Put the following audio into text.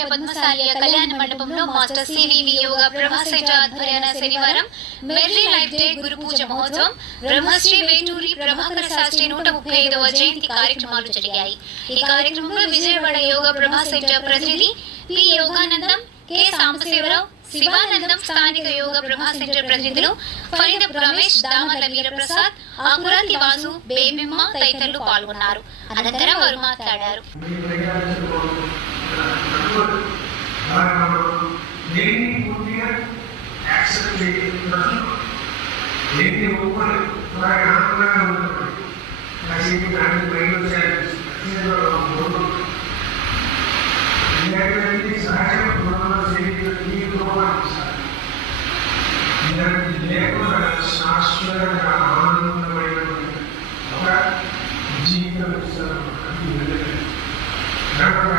దేవాలయ పద్మశాలియ కళ్యాణ మండపంలో మాస్టర్ సివివి యోగా బ్రహ్మ సెంటర్ ఆధ్వర్యాన శనివారం మెర్రీ లైఫ్ డే గురు పూజ మహోత్సవం బ్రహ్మశ్రీ వేటూరి ప్రభాకర శాస్త్రి 135వ జయంతి కార్యక్రమాలు జరిగాయి। ఈ కార్యక్రమంలో విజయవాడ యోగా బ్రహ్మ సెంటర్ ప్రతినిధి పి యోగానందం, కె సాంబశివరావు, శివానందం, స్థానిక యోగ బ్రహ్మ సెంటర్ ప్రతినిధులు ఫరీదప్ రమేష్, దామర్ల వీరప్రసాద్, ఆకురాతి వాసు, బేబిమ్మ తదితరులు పాల్గొన్నారు। అనంతరం వారు మాట్లాడారు। శాశ్వతంగా